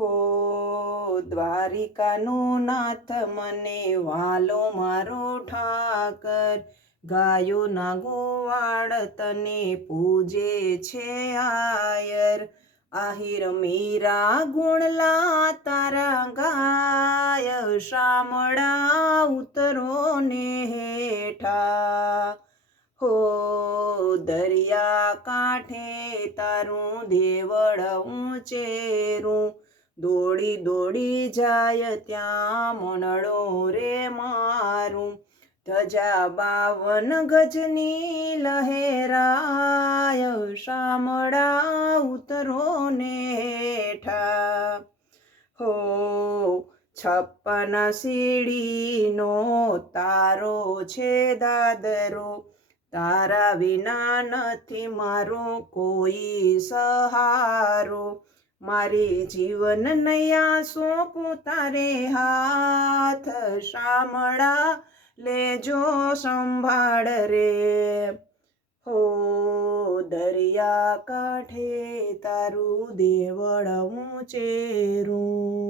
હો દ્વારિકાનો નાથ મને વાલો મારો ઠાકર. ગાયો ના ગોવાળ તને પૂજે છે આયર. આહિર મીરા ગુણલા તારા ગાય. શામળા ઉતરો ને હેઠા. હો દરિયા કાંઠે તારું દેવળ ઊંચેરું દોડી દોડી જાય ત્યાં મનડો રે મારું. ધજા બાવન ગજની લહેરાય શામળા ઉતરો ને હેઠા હો, છપ્પન સીડીનો તારો છે દાદરો. તારા વિના નથી મારો કોઈ સહારો. મારી જીવન નૈયા સોંપું તારે હાથ, શામળા લેજો સંભાળ રે. હો દરિયા કાંઠે તારું દેવળ ઊંચેરું